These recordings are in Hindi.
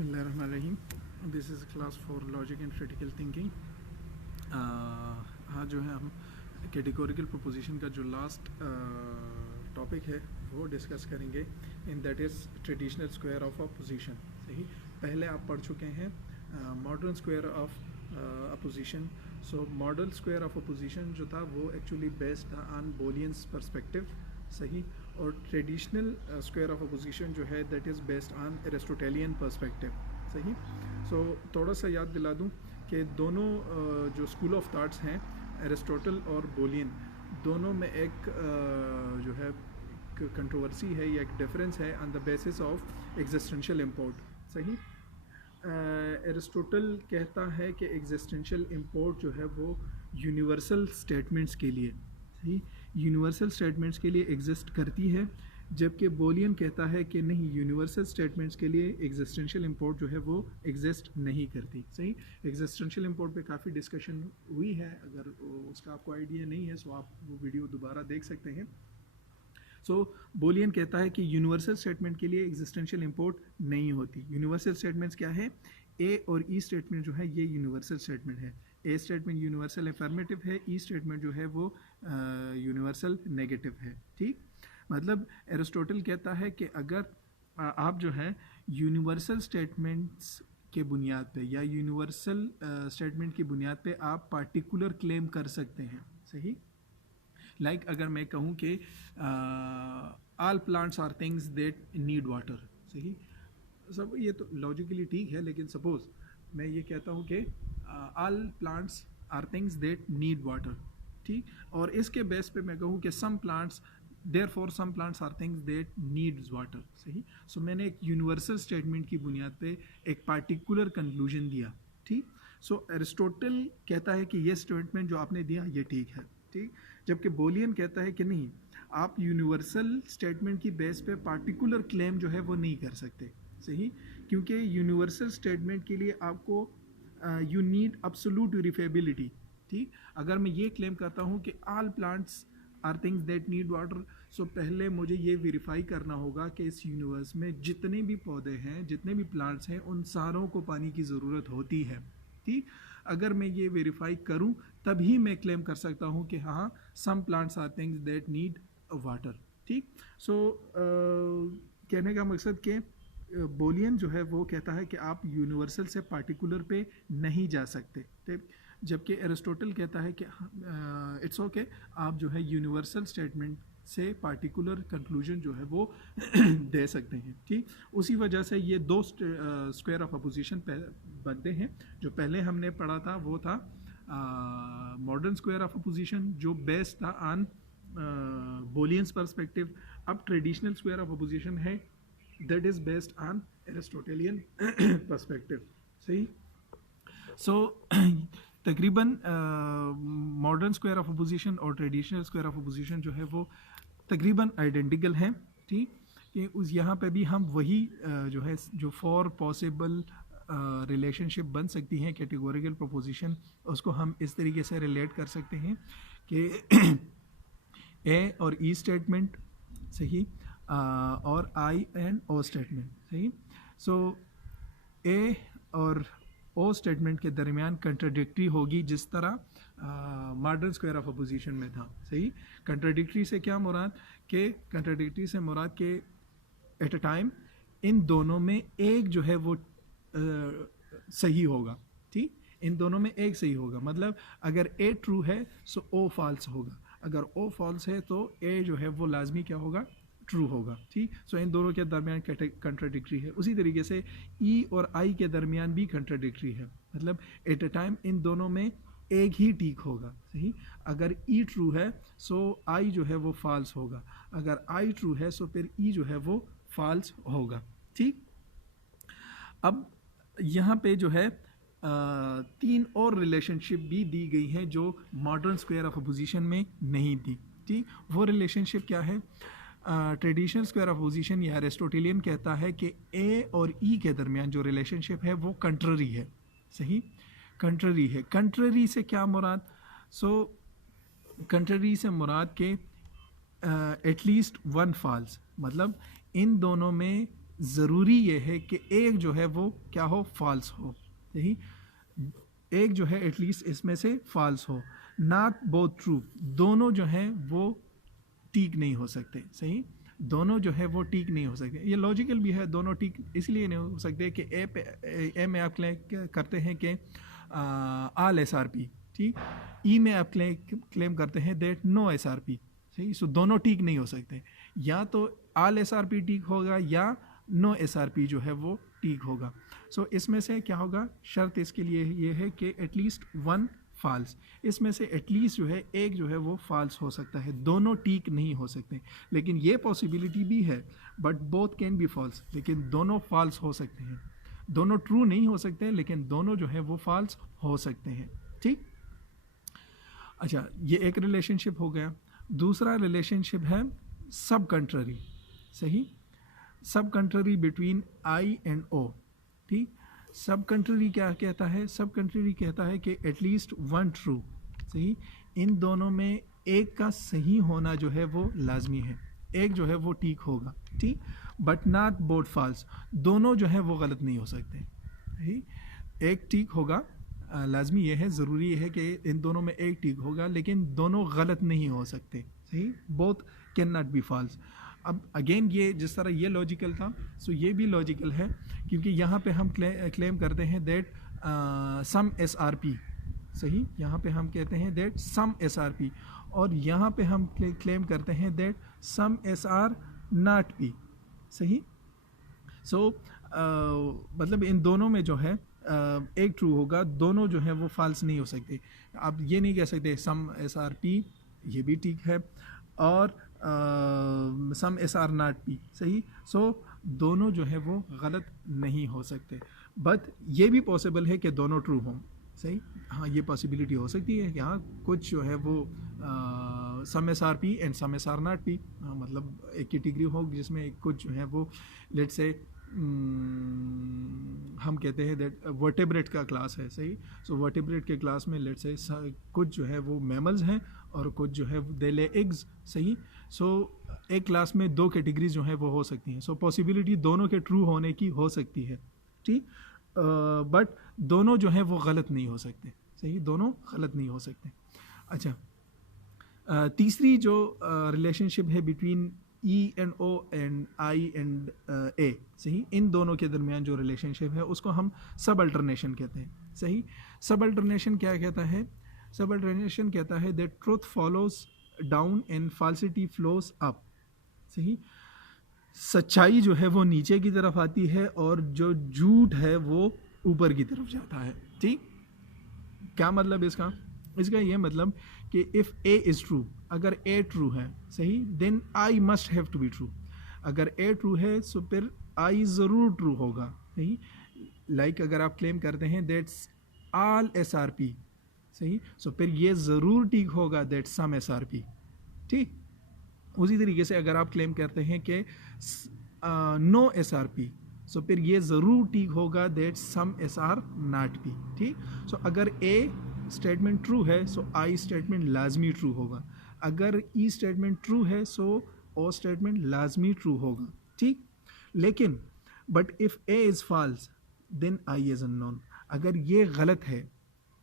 बिस्मिल्लाहिर्रहमानिर्रहीम। This is class for logic and critical thinking. हाँ, जो है हम कैटेगोरिकल प्रोपोजिशन का जो लास्ट टॉपिक है वो डिस्कस करेंगे, in that is traditional square of opposition. सही, पहले आप पढ़ चुके हैं modern square of opposition. So modern square of opposition जो था वो एक्चुअली बेस्ड था ऑन बोलियंस पर्सपेक्टिव। सही, और ट्रेडिशनल स्क्वायर ऑफ अपोजिशन जो है that is based on Aristotelian perspective. सही, सो थोड़ा सा याद दिला दूं कि दोनों जो स्कूल ऑफ थाट्स हैं एरिस्टोटल और बोलियन, दोनों में एक जो है कंट्रोवर्सी है या एक डिफरेंस है on the basis of existential import. सही, एरिस्टोटल कहता है कि एग्जिस्टेंशियल इम्पोर्ट जो है वो यूनिवर्सल स्टेटमेंट्स के लिए, सही, यूनिवर्सल स्टेटमेंट्स के लिए एग्जिस्ट करती है, जबकि बोलियन कहता है कि नहीं, यूनिवर्सल स्टेटमेंट्स के लिए एग्जिस्टेंशियल इम्पोर्ट जो है वो एग्जिस्ट नहीं करती। सही, एग्जिस्टेंशियल इम्पोर्ट पे काफ़ी डिस्कशन हुई है, अगर उसका आपको आइडिया नहीं है तो आप वो वीडियो दोबारा देख सकते हैं। सो बोलियन कहता है कि यूनिवर्सल स्टेटमेंट के लिए एग्जिस्टेंशियल इम्पोर्ट नहीं होती। यूनिवर्सल स्टेटमेंट्स क्या है? ए और ई स्टेटमेंट जो है ये यूनिवर्सल स्टेटमेंट है। ए स्टेटमेंट यूनिवर्सल अफर्मेटिव है, ई स्टेटमेंट जो है वो यूनिवर्सल नेगेटिव है। ठीक, मतलब एरिस्टोटल कहता है कि अगर आप जो है यूनिवर्सल स्टेटमेंट्स के बुनियाद पे या यूनिवर्सल स्टेटमेंट की बुनियाद पे आप पार्टिकुलर क्लेम कर सकते हैं। सही, लाइक अगर मैं कहूँ कि all plants are things that need water. सही, सब ये तो लॉजिकली ठीक है, लेकिन सपोज मैं ये कहता हूँ कि all plants are things that need water. ठीक, और इसके बेस पे मैं कहूँ कि some plants therefore some plants are things that needs water. सही, सो मैंने एक यूनिवर्सल स्टेटमेंट की बुनियाद पे एक पार्टिकुलर कंक्लूजन दिया। ठीक, सो एरिस्टोटल कहता है कि ये स्टेटमेंट जो आपने दिया ये ठीक है। ठीक, जबकि बोलियन कहता है कि नहीं, आप यूनिवर्सल स्टेटमेंट की बेस पे पार्टिकुलर क्लेम जो है वो नहीं कर सकते। सही, क्योंकि यूनिवर्सल स्टेटमेंट के लिए आपको यू नीड एब्सोल्यूट वेरिफिएबिलिटी। ठीक, अगर मैं ये क्लेम करता हूँ कि all plants are things that need water, so पहले मुझे ये वेरीफाई करना होगा कि इस यूनिवर्स में जितने भी पौधे हैं, जितने भी प्लांट्स हैं, उन सारों को पानी की ज़रूरत होती है। ठीक, अगर मैं ये वेरीफाई करूं तभी मैं क्लेम कर सकता हूं कि हाँ, some plants are things that need water. ठीक, सो कहने का मकसद कि बोलियन जो है वो कहता है कि आप यूनिवर्सल से पार्टिकुलर पे नहीं जा सकते। ठीक, जबकि एरिस्टोटल कहता है कि इट्स ओके, आप जो है यूनिवर्सल स्टेटमेंट से पार्टिकुलर कंक्लूजन जो है वो दे सकते हैं। ठीक, उसी वजह से ये दो स्क्वायर ऑफ अपोजिशन बनते हैं। जो पहले हमने पढ़ा था वो था मॉडर्न स्क्वायर ऑफ अपोजिशन, जो बेस्ड था ऑन बोलियंस पर्सपेक्टिव। अब ट्रेडिशनल स्क्वायर ऑफ अपोजिशन है that is based on Aristotelian perspective. सही, सो तकरीबन मॉडर्न स्क्वायर ऑफ अपोजिशन और ट्रेडिशनल स्क्वायर ऑफ अपोजिशन जो है वो तकरीबन आइडेंटिकल हैं। ठीक, कि उस यहाँ पे भी हम वही जो है जो फॉर पॉसिबल रिलेशनशिप बन सकती हैं कैटेगोरिकल प्रोपोजिशन, उसको हम इस तरीके से रिलेट कर सकते हैं कि ए और ई स्टेटमेंट, सही, और आई एंड ओ स्टेटमेंट। सही, सो ए और ओ स्टेटमेंट के दरमियान कंट्राडिक्टरी होगी, जिस तरह मॉडर्न स्क्वायर ऑफ अपोजिशन में था। सही, कंट्राडिक्टरी से क्या मुराद? के कंट्राडिक्टरी से मुराद के एट अ टाइम इन दोनों में एक जो है वो सही होगा। ठीक, इन दोनों में एक सही होगा, मतलब अगर ए ट्रू है सो ओ फॉल्स होगा, अगर ओ फॉल्स है तो ए जो है वो लाजमी क्या होगा? ट्रू होगा। ठीक, सो इन दोनों के दरमियान कंट्राडिक्टरी है। उसी तरीके से ई और आई के दरमियान भी कंट्राडिक्टरी है, मतलब एट अ टाइम इन दोनों में एक ही ठीक होगा। सही, अगर ई ट्रू है सो आई जो है वो फॉल्स होगा, अगर आई ट्रू है सो फिर ई जो है वो फॉल्स होगा। ठीक, अब यहाँ पे जो है तीन और रिलेशनशिप भी दी गई हैं जो मॉडर्न स्क्वायर ऑफ अपोजिशन में नहीं दी। ठीक, वो रिलेशनशिप क्या है? ट्रेडिशनल स्क्वायर ऑफ अपोजिशन या एरिस्टोटेलियन कहता है कि ए और ई के दरमियान जो रिलेशनशिप है वो कंट्ररी है। सही, कंट्ररी है। कंट्ररी से क्या मुराद? सो कंट्ररी से मुराद के एटलीस्ट वन फॉल्स, मतलब इन दोनों में ज़रूरी ये है कि एक जो है वो क्या हो, फॉल्स हो। सही, एक जो है एटलीस्ट इसमें से फॉल्स हो। नॉट बोथ ट्रू, दोनों जो हैं वो ठीक नहीं हो सकते। सही, दोनों जो है वो ठीक नहीं हो सकते। ये लॉजिकल भी है, दोनों ठीक इसलिए नहीं हो सकते कि ए में आप करते हैं कि आल एस आर पी, ठीक, ई में आप क्लेम करते हैं that no S are P. सही, सो दोनों ठीक नहीं हो सकते। या तो आल एस आर पी ठीक होगा या नो एस आर पी जो है वो ठीक होगा। सो इसमें से क्या होगा, शर्त इसके लिए ये है कि एटलीस्ट वन फॉल्स, इसमें से एटलीस्ट जो है एक जो है वो फॉल्स हो सकता है, दोनों ठीक नहीं हो सकते। लेकिन ये पॉसिबिलिटी भी है, but both can be false, लेकिन दोनों फॉल्स हो सकते हैं। दोनों ट्रू नहीं हो सकते, लेकिन दोनों जो है वो फॉल्स हो सकते हैं। ठीक, अच्छा, ये एक रिलेशनशिप हो गया। दूसरा रिलेशनशिप है सब कंट्ररी। सही, सब कंट्ररी बिटवीन आई एंड ओ। ठीक, सब कंट्ररी क्या कहता है, सब कंट्ररी कहता है कि एटलीस्ट वन ट्रू। सही, इन दोनों में एक का सही होना जो है वो लाजमी है, एक जो है वो ठीक होगा। ठीक, बट नॉट बोथ फॉल्स, दोनों जो है वो गलत नहीं हो सकते। सही, एक ठीक होगा, लाजमी ये है, ज़रूरी ये है कि इन दोनों में एक ठीक होगा, लेकिन दोनों गलत नहीं हो सकते। सही, both can not be false. अब अगेन ये जिस तरह ये लॉजिकल था, सो ये भी लॉजिकल है, क्योंकि यहाँ पे हम क्लेम करते हैं that some S are P. सही, यहाँ पे हम कहते हैं that some S are P, और यहाँ पे हम क्लेम करते हैं that some S are not P. सही, सो मतलब इन दोनों में जो है एक ट्रू होगा, दोनों जो है वो फॉल्स नहीं हो सकते। आप ये नहीं कह सकते सम एस आर पी, ये भी ठीक है, और सम एस आर नॉट पी। सही, सो दोनों जो है वो गलत नहीं हो सकते, बट ये भी पॉसिबल है कि दोनों ट्रू हों। सही, हाँ, ये पॉसिबिलिटी हो सकती है कि हाँ कुछ जो है वो some S are P and some S are not P, मतलब एक कैटेगरी हो जिसमें कुछ जो है वो लेट्स से हम कहते हैं दैट वर्टेब्रेट का क्लास है। सही, सो वर्टेब्रेट के क्लास में लेट्स से कुछ जो है वो मैमल्स हैं और कुछ जो है दे ले एग्स। सही, सो एक क्लास में दो कैटेगरीज जो है वो हो सकती हैं। सो पॉसिबिलिटी दोनों के ट्रू होने की हो सकती है। ठीक, बट दोनों जो है वो गलत नहीं हो सकते। सही, दोनों गलत नहीं हो सकते। अच्छा, तीसरी जो रिलेशनशिप है between E and O and I and A. सही, इन दोनों के दरमियान जो रिलेशनशिप है उसको हम सब अल्टरनेशन कहते हैं। सही, सब अल्टरनेशन क्या कहता है, सब अल्टरनेशन कहता है that truth follows down and falsity flows up. सही, सच्चाई जो है वो नीचे की तरफ आती है और जो झूठ है वो ऊपर की तरफ जाता है। ठीक, क्या मतलब इसका, इसका ये मतलब कि इफ़ ए इज़ ट्रू, अगर ए ट्रू है, सही, then I must have to be true. अगर ए ट्रू है सो फिर आई ज़रूर ट्रू होगा। सही, लाइक अगर आप क्लेम करते हैं that's all S are P, सही, सो फिर ये ज़रूर ठीक होगा that some S are P. ठीक, उसी तरीके से अगर आप क्लेम करते हैं कि no S are P, so फिर ये ज़रूर ठीक होगा that some S are not P. ठीक, सो अगर ए स्टेटमेंट ट्रू है सो आई स्टेटमेंट लाजमी ट्रू होगा, अगर ई स्टेटमेंट ट्रू है सो ओ स्टेटमेंट लाजमी ट्रू होगा। ठीक, लेकिन but if A is false then I is unknown. अगर ये गलत है,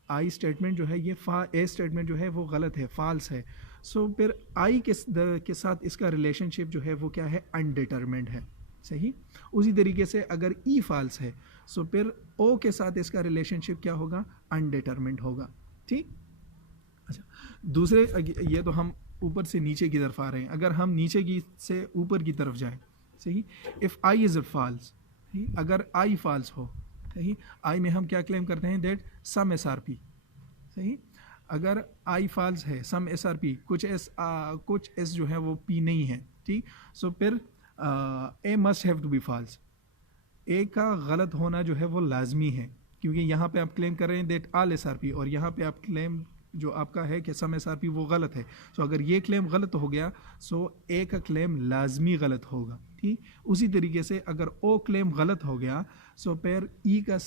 आई स्टेटमेंट जो है ये ए स्टेटमेंट जो है वो गलत है, फॉल्स है, सो फिर आई के साथ इसका रिलेशनशिप जो है वो क्या है, अनडिटरमिन्ड है। सही, उसी तरीके से अगर ई फॉल्स है सो फिर ओ के साथ इसका रिलेशनशिप क्या होगा, अनडिटरमिन्ड होगा। ठीक, अच्छा, दूसरे ये तो हम ऊपर से नीचे की तरफ आ रहे हैं, अगर हम नीचे की से ऊपर की तरफ जाएं। सही, इफ़ आई इज़ फॉल्स, अगर आई फॉल्स हो, सही, आई में हम क्या क्लेम करते हैं that some S are P. सही, अगर आई फॉल्स है, सम एस आर पी, कुछ एस जो है वो पी नहीं है। ठीक, सो फिर A must have to be false, A का गलत होना जो है वो लाजमी है, क्योंकि यहाँ पे आप क्लेम कर रहे हैं that all S are P, और यहाँ पे आप क्लेम जो आपका है कि सम एस आर पी वो गलत है। सो अगर ये क्लेम गलत हो गया सो ए का क्लेम लाजमी गलत होगा। ठीक, उसी तरीके से अगर ओ क्लेम गलत हो गया सो फिर ई का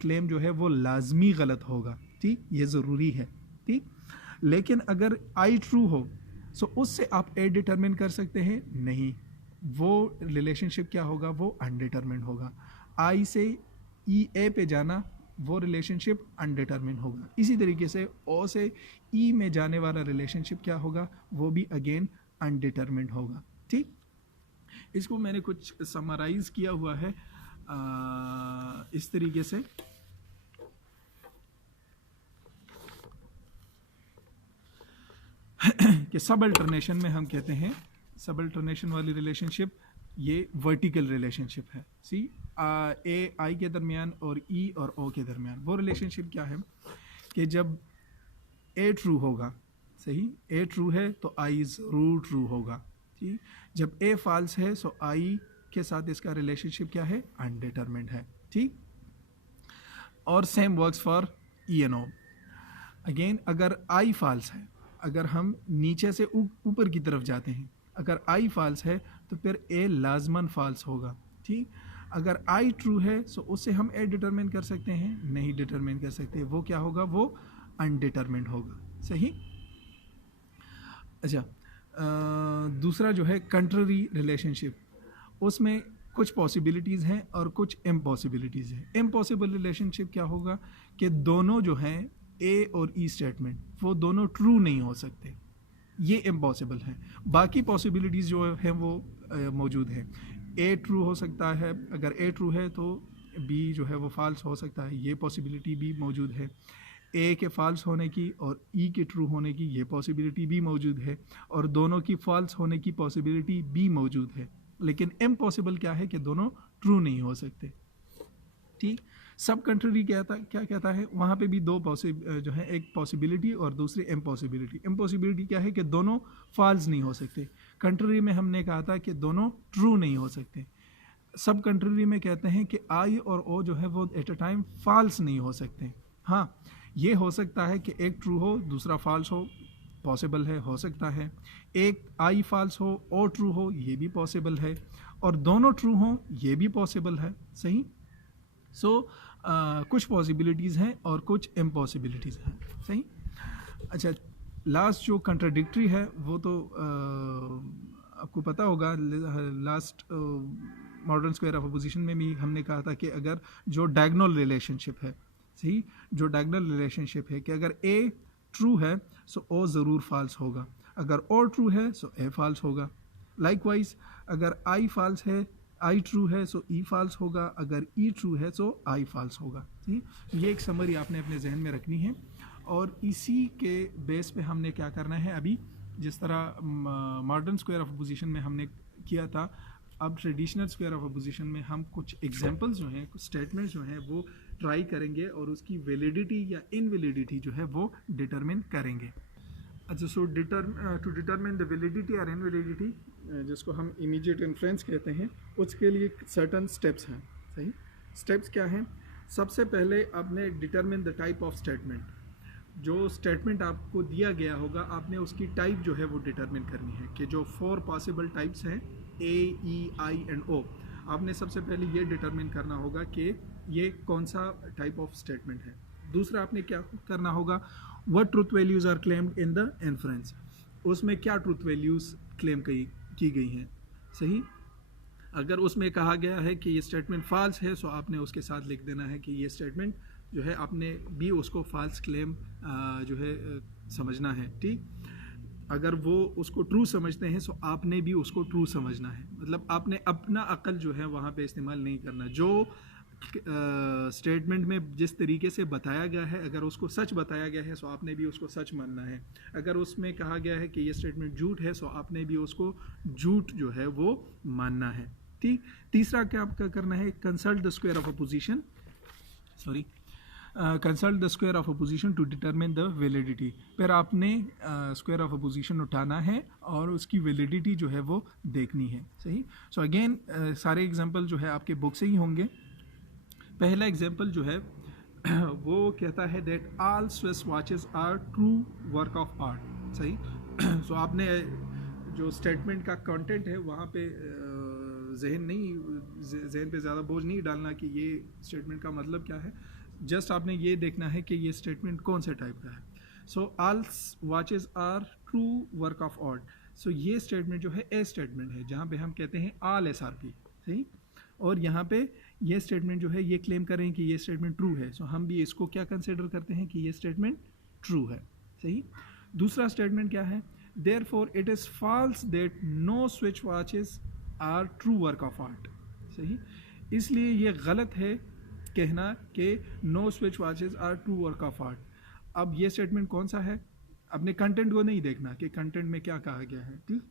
क्लेम जो है वो लाजमी गलत होगा। ठीक, ये ज़रूरी है। ठीक, लेकिन अगर आई ट्रू हो सो उससे आप ए डिटरमिन कर सकते हैं नहीं। वो रिलेशनशिप क्या होगा, वो अनडिटरमिन्ड होगा। आई से ई ए पे जाना, वो रिलेशनशिप अनडिटरमिन्ड होगा। इसी तरीके से ओ से ई में जाने वाला रिलेशनशिप क्या होगा, वो भी अगेन अनडिटरमिन्ड होगा। ठीक, इसको मैंने कुछ समराइज किया हुआ है इस तरीके से कि सब अल्टरनेशन में हम कहते हैं, सब अल्टरनेशन वाली रिलेशनशिप ये वर्टिकल रिलेशनशिप है। सी ए आई के दरमियान और ई और ओ के दरमियान वो रिलेशनशिप क्या है कि जब ए ट्रू होगा, सही, ए ट्रू है तो आई ज़रूर ट्रू होगा। ठीक, जब ए फॉल्स है सो आई के साथ इसका रिलेशनशिप क्या है, अनडिटरमिन्ड है। ठीक, और same works for E and O. Again अगर आई फॉल्स है, अगर हम नीचे से ऊपर की तरफ जाते हैं, अगर आई फॉल्स है तो फिर ए लाजमन फॉल्स होगा। ठीक, अगर आई ट्रू है सो उससे हम ए डिटरमिन कर सकते हैं, नहीं डिटरमिन कर सकते, वो क्या होगा, वो अनडिटरमिन्ड होगा। सही। अच्छा, दूसरा जो है कंट्ररी रिलेशनशिप, उसमें कुछ पॉसिबिलिटीज़ हैं और कुछ इम्पॉसिबिलिटीज़ हैं। इम्पॉसिबल रिलेशनशिप क्या होगा कि दोनों जो हैं ए और ई स्टेटमेंट वो दोनों ट्रू नहीं हो सकते, ये इम्पॉसिबल है। बाकी पॉसिबिलिटीज़ जो हैं वो मौजूद हैं। ए ट्रू हो सकता है, अगर ए ट्रू है तो बी जो है वो फॉल्स हो सकता है, ये पॉसिबिलिटी भी मौजूद है। ए के फॉल्स होने की और ई के ट्रू होने की ये पॉसिबिलिटी भी मौजूद है, और दोनों की फॉल्स होने की पॉसिबिलिटी भी मौजूद है। लेकिन इम्पॉसिबल क्या है कि दोनों ट्रू नहीं हो सकते। ठीक, सब कंट्री क्या कहता है, वहाँ पे भी दो जो है, एक पॉसिबिलिटी और दूसरी इम्पॉसिबिलिटी। इम्पॉसिबिलिटी क्या है कि दोनों फॉल्स नहीं हो सकते। कंट्री में हमने कहा था कि दोनों ट्रू नहीं हो सकते। सब कंट्री में कहते हैं कि आई और ओ जो है वो एट अ टाइम फॉल्स नहीं हो सकते। हाँ, ये हो सकता है कि एक ट्रू हो दूसरा फॉल्स हो, पॉसिबल है, हो सकता है। एक आई फॉल्स हो ओ ट्रू हो, ये भी पॉसिबल है, और दोनों ट्रू हो ये भी पॉसिबल है। सही। सो कुछ पॉसिबिलिटीज़ हैं और कुछ इम्पॉसिबिलिटीज़ हैं। सही। अच्छा, लास्ट जो कंट्राडिक्टरी है वो तो आपको पता होगा, last modern square of opposition में भी हमने कहा था कि अगर जो डायगोनल रिलेशनशिप है, सही, जो डायगोनल रिलेशनशिप है कि अगर ए ट्रू है सो ओ ज़रूर फॉल्स होगा, अगर ओ ट्रू है सो ए फॉल्स होगा। लाइकवाइज अगर आई फॉल्स है, आई ट्रू है सो ई फॉल्स होगा, अगर ई ट्रू है सो आई फॉल्स होगा। ठीक, ये एक समरी आपने अपने जहन में रखनी है, और इसी के बेस पे हमने क्या करना है, अभी जिस तरह मॉडर्न स्क्वायर ऑफ अपोजिशन में हमने किया था, अब ट्रेडिशनल स्क्वायर ऑफ अपोजिशन में हम कुछ एग्जांपल्स जो हैं, कुछ स्टेटमेंट्स जो हैं वो ट्राई करेंगे और उसकी वैलिडिटी या इनवैलिडिटी जो है वो डिटरमिन करेंगे। अच्छा, सो टू डिटरमिन द वैलिडिटी और इनवैलिडिटी, जिसको हम इमीडिएट इन्फ्रेंस कहते हैं, उसके लिए सर्टन स्टेप्स हैं। सही, स्टेप्स क्या हैं? सबसे पहले आपने determine the type of statement. जो स्टेटमेंट आपको दिया गया होगा आपने उसकी टाइप जो है वो डिटरमिन करनी है कि जो 4 पॉसिबल टाइप्स हैं ए, ई, आई एंड ओ, आपने सबसे पहले ये डिटरमिन करना होगा कि ये कौन सा टाइप ऑफ स्टेटमेंट है। दूसरा आपने क्या करना होगा, what truth values are claimed in the inference, उसमें क्या ट्रूथ वैल्यूज क्लेम की गई हैं। सही, अगर उसमें कहा गया है कि ये स्टेटमेंट फॉल्स है सो आपने उसके साथ लिख देना है कि ये स्टेटमेंट जो है आपने भी उसको फॉल्स क्लेम जो है समझना है। ठीक, अगर वो उसको ट्रू समझते हैं सो आपने भी उसको ट्रू समझना है, मतलब आपने अपना अक्ल जो है वहाँ पे इस्तेमाल नहीं करना। जो स्टेटमेंट में जिस तरीके से बताया गया है, अगर उसको सच बताया गया है सो आपने भी उसको सच मानना है। अगर उसमें कहा गया है कि ये स्टेटमेंट झूठ है सो आपने भी उसको झूठ जो है वो मानना है। ठीक, तीसरा क्या आपका करना है, consult the square of opposition, sorry consult the square of opposition to determine the validity. फिर आपने स्क्वायर ऑफ अपोजिशन उठाना है और उसकी वैलिडिटी जो है वो देखनी है। सही, सो अगेन सारे एग्जांपल जो है आपके बुक से ही होंगे। पहला एग्जांपल जो है वो कहता है that all Swiss watches are true work of art. सही, सो आपने जो स्टेटमेंट का कंटेंट है वहाँ पे जहन पे ज़्यादा बोझ नहीं डालना कि ये स्टेटमेंट का मतलब क्या है, जस्ट आपने ये देखना है कि ये स्टेटमेंट कौन से टाइप का है। So all watches are true work of art, so ये स्टेटमेंट जो है ए स्टेटमेंट है, जहाँ पे हम कहते हैं ऑल एसआरपी, सही। और यहाँ पे ये स्टेटमेंट जो है ये क्लेम कर रहे हैं कि ये स्टेटमेंट ट्रू है, सो हम भी इसको क्या कंसिडर करते हैं कि ये स्टेटमेंट ट्रू है, सही। दूसरा स्टेटमेंट क्या है, therefore it is false that no Swiss watches are true work of art, सही। इसलिए ये गलत है कहना कि no Swiss watches are true work of art. अब ये स्टेटमेंट कौन सा है, अपने कंटेंट को नहीं देखना कि कंटेंट में क्या कहा गया है, ठीक,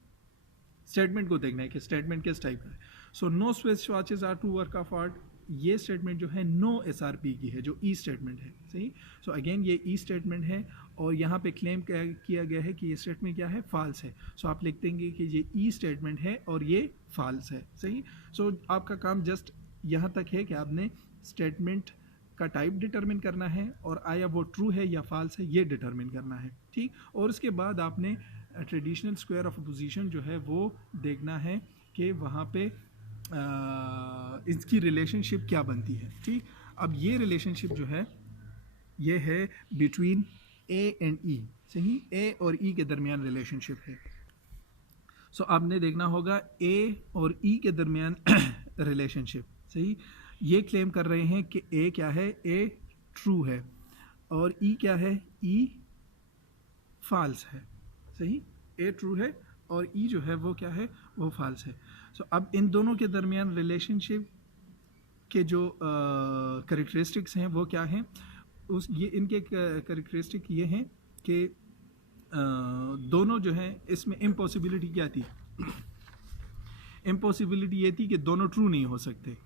स्टेटमेंट को देखना है कि स्टेटमेंट किस टाइप का है। So no Swiss watches are true work of art, ये स्टेटमेंट जो है नो एसआरपी की है, जो ई स्टेटमेंट है, सही। सो अगेन ये ई स्टेटमेंट है और यहाँ पे क्लेम किया गया है कि ये स्टेटमेंट क्या है, फॉल्स है। सो आप लिख देंगे कि ये ई स्टेटमेंट है और ये फॉल्स है, सही। सो आपका काम जस्ट यहाँ तक है कि आपने स्टेटमेंट का टाइप डिटरमिन करना है और आया वो ट्रू है या फॉल्स है ये डिटरमिन करना है, ठीक। और उसके बाद आपने ट्रेडिशनल स्क्वायर ऑफ अपोजिशन जो है वो देखना है कि वहाँ पे इसकी रिलेशनशिप क्या बनती है, ठीक। अब ये रिलेशनशिप जो है ये है बिटवीन ए एंड ई, सही। ए और ई के दरमियान रिलेशनशिप है। सो आपने देखना होगा ए और ई के दरमियान रिलेशनशिप, सही। ये क्लेम कर रहे हैं कि ए क्या है, ए ट्रू है और ई क्या है, ई फॉल्स है, सही। ए ट्रू है और ई जो है वो क्या है, वो फॉल्स है। सो अब इन दोनों के दरमियान रिलेशनशिप के जो करेक्टरिस्टिक्स हैं वो क्या हैं, उस ये इनके करेक्टरिस्टिक ये हैं कि दोनों जो हैं इसमें इम्पॉसिबिलिटी क्या थी, इम्पॉसिबिलिटी ये थी कि दोनों ट्रू नहीं हो सकते।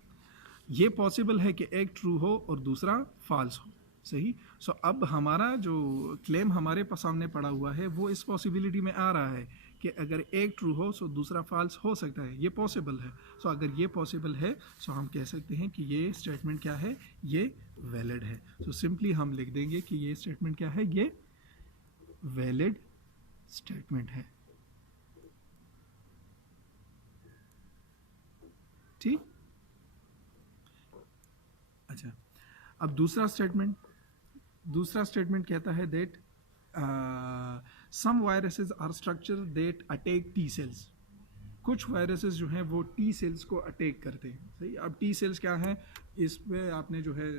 ये पॉसिबल है कि एक ट्रू हो और दूसरा फॉल्स हो, सही। सो अब हमारा जो क्लेम हमारे सामने पड़ा हुआ है वो इस पॉसिबिलिटी में आ रहा है कि अगर एक ट्रू हो सो दूसरा फॉल्स हो सकता है, ये पॉसिबल है। सो अगर ये पॉसिबल है सो हम कह सकते हैं कि ये स्टेटमेंट क्या है, ये वैलिड है। सो सिंपली हम लिख देंगे कि ये स्टेटमेंट क्या है, ये वैलिड स्टेटमेंट है, ठीक। अच्छा, अब दूसरा स्टेटमेंट कहता है that some viruses are structure that attack T cells. कुछ वायरसेस जो हैं वो टी सेल्स को अटैक करते हैं, सही। अब टी सेल्स क्या हैं, इसमें आपने जो है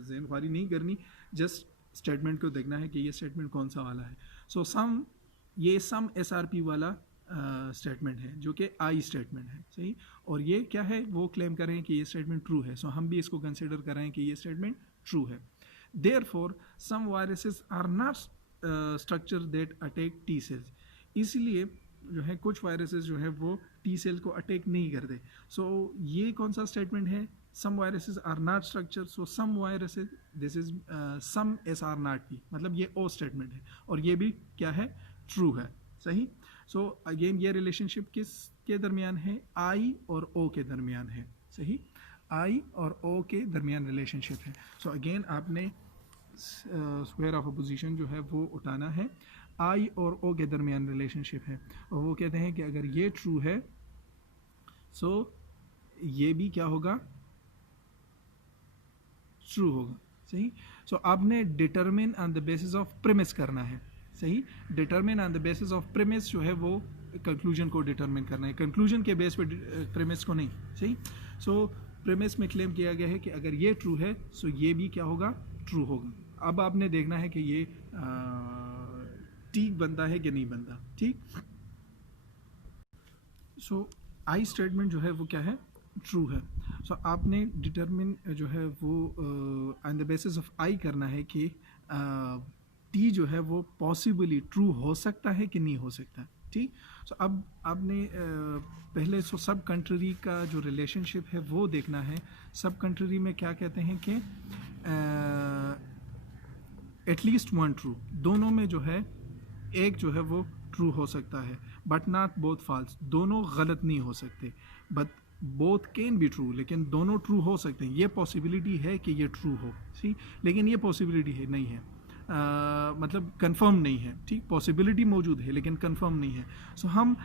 ज़हन ख्वारी नहीं करनी, जस्ट स्टेटमेंट को देखना है कि ये स्टेटमेंट कौन सा वाला है। सो ये सम एसआरपी वाला स्टेटमेंट है जो कि आई स्टेटमेंट है, सही। और ये क्या है, वो क्लेम कर रहे हैं कि ये स्टेटमेंट ट्रू है। सो हम भी इसको कंसिडर कर रहे हैं कि ये स्टेटमेंट ट्रू है। Therefore some viruses are not structure that attack T cells. इसलिए जो है कुछ वायरसेस जो है वो टी सेल को अटैक नहीं करते। सो ये कौन सा स्टेटमेंट है, some viruses are not structure, so some viruses, this is some S are not P, मतलब ये ओ स्टेटमेंट है और ये भी क्या है, ट्रू है, सही। सो अगेन ये रिलेशनशिप किस के दरमियान है, आई और ओ के दरमियान है, सही। आई और ओ के दरमियान रिलेशनशिप है। सो अगेन आपने स्क्वायर ऑफ अपोजिशन जो है वो उठाना है, आई और ओ के दरमियान रिलेशनशिप है और वो कहते हैं कि अगर ये ट्रू है सो ये भी क्या होगा, ट्रू होगा, सही। सो आपने determine on the basis of premise करना है, सही। Determine on the basis of premise जो है वो कंक्लूजन को डिटरमिन करना है, कंक्लूजन के बेस पे प्रीमिस को नहीं, सही। सो प्रीमिस में क्लेम किया गया है कि अगर ये ट्रू है सो ये भी क्या होगा, ट्रू होगा। अब आपने देखना है कि ये ठीक बनता है कि नहीं बनता, ठीक। सो आई स्टेटमेंट जो है वो क्या है, ट्रू है। सो आपने डिटरमिन जो है वो ऑन द बेसिस ऑफ आई करना है कि टी जो है वो पॉसिबली ट्रू हो सकता है कि नहीं हो सकता, ठीक। सो अब आपने पहले सब कंट्री का जो रिलेशनशिप है वो देखना है। सब कंट्री में क्या कहते हैं कि एटलीस्ट वन ट्रू, दोनों में जो है एक जो है वो ट्रू हो सकता है, बट नॉट बोथ फॉल्स, दोनों गलत नहीं हो सकते, but both can be true, लेकिन दोनों ट्रू हो सकते हैं। ये पॉसिबिलिटी है कि ये ट्रू हो, ठीक, लेकिन ये पॉसिबिलिटी है नहीं है, मतलब कंफर्म नहीं है, ठीक। पॉसिबिलिटी मौजूद है लेकिन कंफर्म नहीं है। सो हम